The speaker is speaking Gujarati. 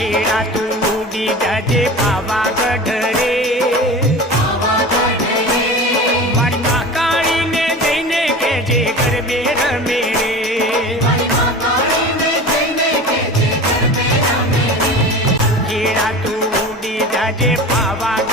ઘેડા તું ઉડી જાજે પાવાગઢ રે મારી માં કાળીને જઈને કેજે ગરબે રમે રે ઘેડા તું ઉડી જાજે પાવાગઢ